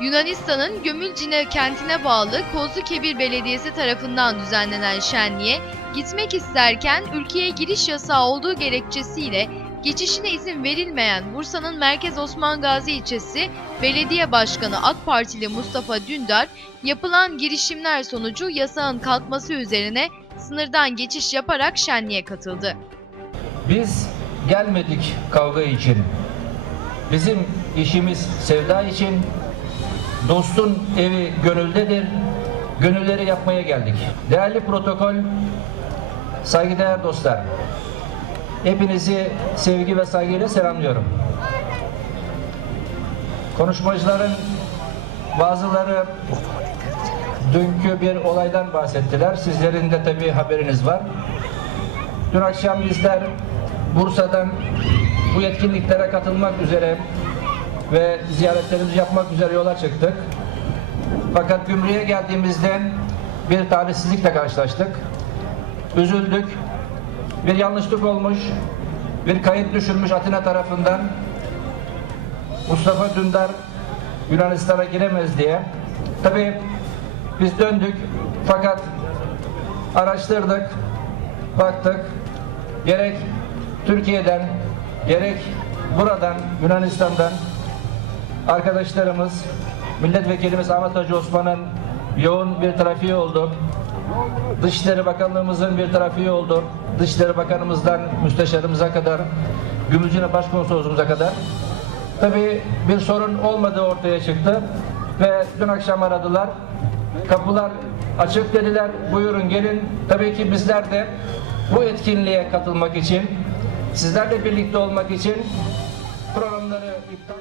Yunanistan'ın Gömülcine kentine bağlı Kozlu Kebir Belediyesi tarafından düzenlenen şenliğe gitmek isterken ülkeye giriş yasağı olduğu gerekçesiyle geçişine izin verilmeyen Bursa'nın Merkez Osman Gazi ilçesi Belediye Başkanı AK Partili Mustafa Dündar yapılan girişimler sonucu yasağın kalkması üzerine sınırdan geçiş yaparak şenliğe katıldı. Biz gelmedik kavga için. Bizim işimiz sevda için. Dostun evi gönüldedir. Gönülleri yapmaya geldik. Değerli protokol, saygıdeğer dostlar. Hepinizi sevgi ve saygıyla selamlıyorum. Konuşmacıların bazıları dünkü bir olaydan bahsettiler. Sizlerin de tabii haberiniz var. Dün akşam bizler Bursa'dan bu etkinliklere katılmak üzere ve ziyaretlerimizi yapmak üzere yola çıktık. Fakat gümrüğe geldiğimizde bir talihsizlikle karşılaştık. Üzüldük. Bir yanlışlık olmuş. Bir kayıt düşürmüş Atina tarafından. Mustafa Dündar Yunanistan'a giremez diye. Tabii biz döndük fakat araştırdık, baktık. Gerek Türkiye'den, gerek buradan, Yunanistan'dan arkadaşlarımız, milletvekilimiz Ahmet Hacı Osman'ın yoğun bir trafiği oldu. Dışişleri Bakanlığımızın bir trafiği oldu. Dışişleri Bakanımızdan müsteşarımıza kadar, Gümrücüne Başkonsolosumuza kadar. Tabii bir sorun olmadığı ortaya çıktı ve dün akşam aradılar. Kapılar açık dediler. Buyurun gelin. Tabii ki bizler de bu etkinliğe katılmak için, sizlerle birlikte olmak için programları iptal